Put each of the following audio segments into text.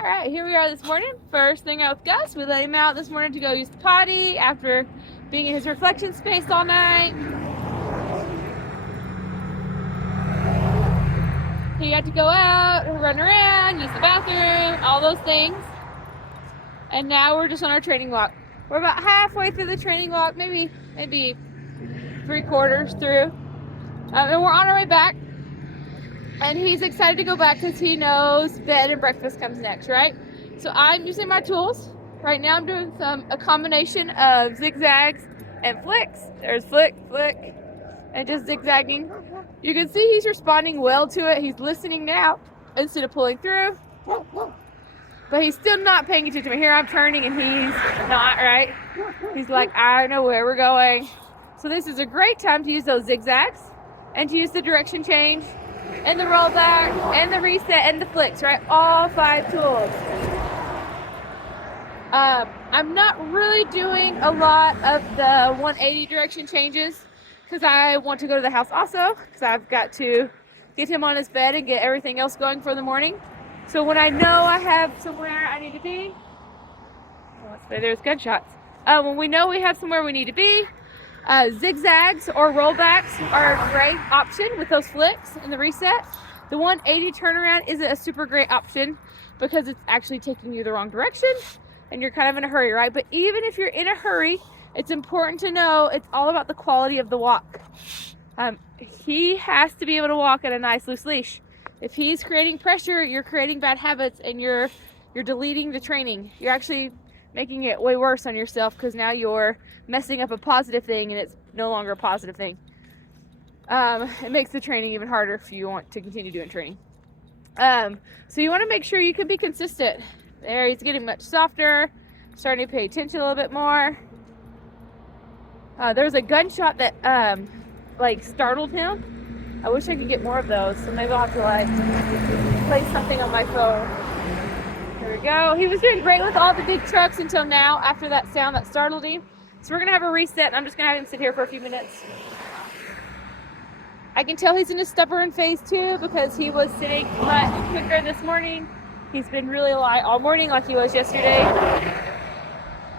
All right, here we are this morning. First thing out with Gus, we let him out this morning to go use the potty after being in his reflection space all night. He had to go out, run around, use the bathroom, all those things. And now we're just on our training walk. We're about halfway through the training walk, maybe 3/4 through. And we're on our way back. And he's excited to go back because he knows bed and breakfast comes next, right? So I'm using my tools. Right now I'm doing a combination of zigzags and flicks. There's flick, flick, and just zigzagging. You can see he's responding well to it. He's listening now instead of pulling through. But he's still not paying attention. Here I'm turning and he's not, right? He's like, I don't know where we're going. So this is a great time to use those zigzags and to use the direction change and the rollback and the reset and the flicks, right? All 5 tools. I'm not really doing a lot of the 180 direction changes because I want to go to the house also because I've got to get him on his bed and get everything else going for the morning. So when I know I have somewhere I need to be, there's gunshots. When we know we have somewhere we need to be, zigzags or rollbacks are a great option with those flicks and the reset. The 180 turnaround isn't a super great option because it's actually taking you the wrong direction and you're kind of in a hurry, right? But even if you're in a hurry, it's important to know it's all about the quality of the walk. He has to be able to walk at a nice loose leash. If he's creating pressure, you're creating bad habits and you're deleting the training. You're actually making it way worse on yourself because now you're messing up a positive thing and it's no longer a positive thing. It makes the training even harder if you want to continue doing training. So you want to make sure you can be consistent. There, he's getting much softer, starting to pay attention a little bit more. There was a gunshot that startled him. I wish I could get more of those, so maybe I'll have to play something on my phone. There we go. He was doing great with all the big trucks until now, after that sound that startled him. So we're going to have a reset, and I'm just going to have him sit here for a few minutes. I can tell he's in a stubborn phase too, because he was sitting much quicker this morning. He's been really light all morning like he was yesterday.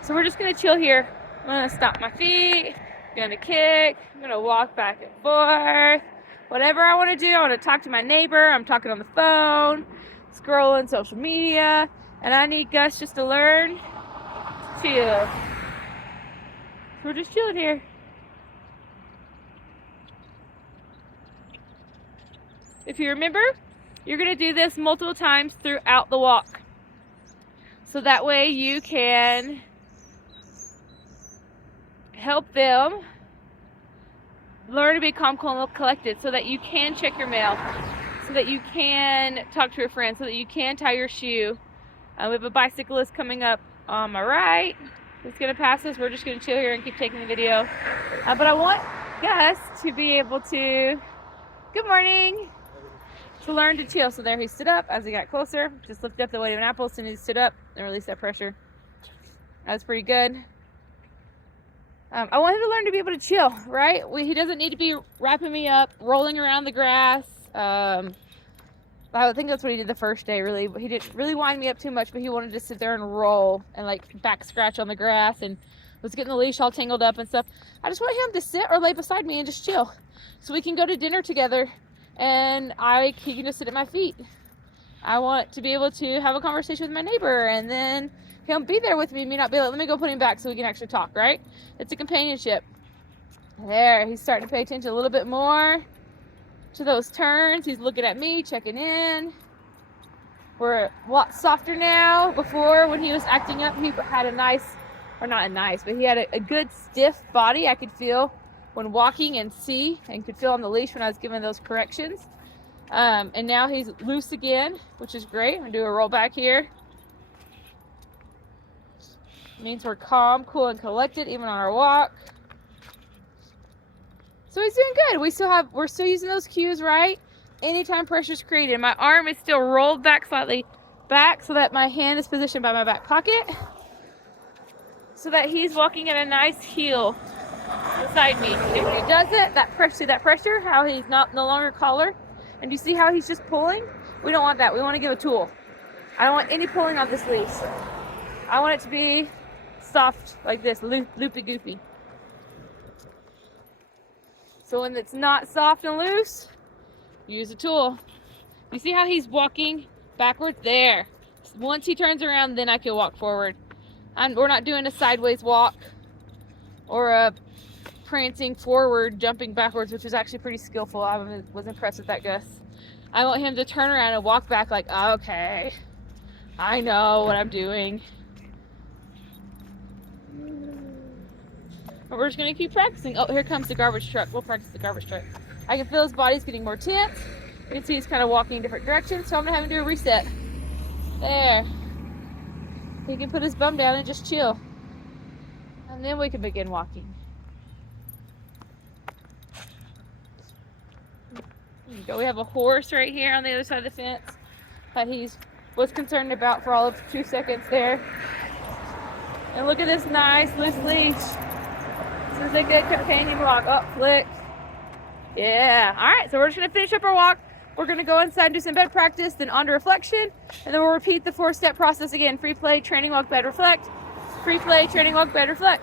So we're just going to chill here. I'm going to stop my feet. I'm going to kick. I'm going to walk back and forth. Whatever I want to do. I want to talk to my neighbor. I'm talking on the phone, scrolling social media, and I need Gus just to learn to chill. So we're just chilling here. If you remember, you're going to do this multiple times throughout the walk. So that way you can help them learn to be calm, cool, and collected so that you can check your mail, so that you can talk to a friend, so that you can tie your shoe. We have a bicyclist coming up on my right. He's going to pass us. We're just going to chill here and keep taking the video. But I want Gus to be able to, good morning, to learn to chill. So there he stood up as he got closer. Just lifted up the weight of an apple as soon as he stood up and released that pressure. That was pretty good. I want him to learn to be able to chill, right? He doesn't need to be wrapping me up, rolling around the grass. I think that's what he did the first day, really. He didn't really wind me up too much, but he wanted to sit there and roll and back scratch on the grass and was getting the leash all tangled up and stuff. I just want him to sit or lay beside me and just chill so we can go to dinner together and he can just sit at my feet. I want to be able to have a conversation with my neighbor and then he'll be there with me, may not be like, let me go put him back so we can actually talk, right? It's a companionship. There, he's starting to pay attention a little bit more to those turns. He's looking at me, checking in. We're a lot softer now. Before, when he was acting up, he had he had a good stiff body. I could feel when walking and could feel on the leash when I was giving those corrections. And now he's loose again, which is great. I'm gonna do a roll back here. Means we're calm, cool, and collected even on our walk. So he's doing good. We're still using those cues, right? Anytime pressure is created. My arm is still rolled back slightly back so that my hand is positioned by my back pocket. So that he's walking at a nice heel beside me. If he doesn't, that pressure, how he's no longer collar, and you see how he's just pulling? We don't want that. We want to give a tool. I don't want any pulling on this leash. I want it to be soft like this, loopy goopy. So when it's not soft and loose, use a tool. You see how he's walking backwards? There. Once he turns around, then I can walk forward. We're not doing a sideways walk or a prancing forward, jumping backwards, which was actually pretty skillful. I was impressed with that, Gus. I want him to turn around and walk back like, okay, I know what I'm doing. But we're just gonna keep practicing. Oh, here comes the garbage truck. We'll practice the garbage truck. I can feel his body's getting more tense. You can see he's kind of walking in different directions, so I'm gonna have him do a reset. There. He can put his bum down and just chill. And then we can begin walking. There you go. We have a horse right here on the other side of the fence that he was concerned about for all of 2 seconds there. And look at this nice loose leash. This is a good companion walk. Up, flick. Yeah. All right, so we're just going to finish up our walk. We're going to go inside and do some bed practice, then on to reflection, and then we'll repeat the 4-step process again. Free play, training walk, bed, reflect. Free play, training walk, bed, reflect.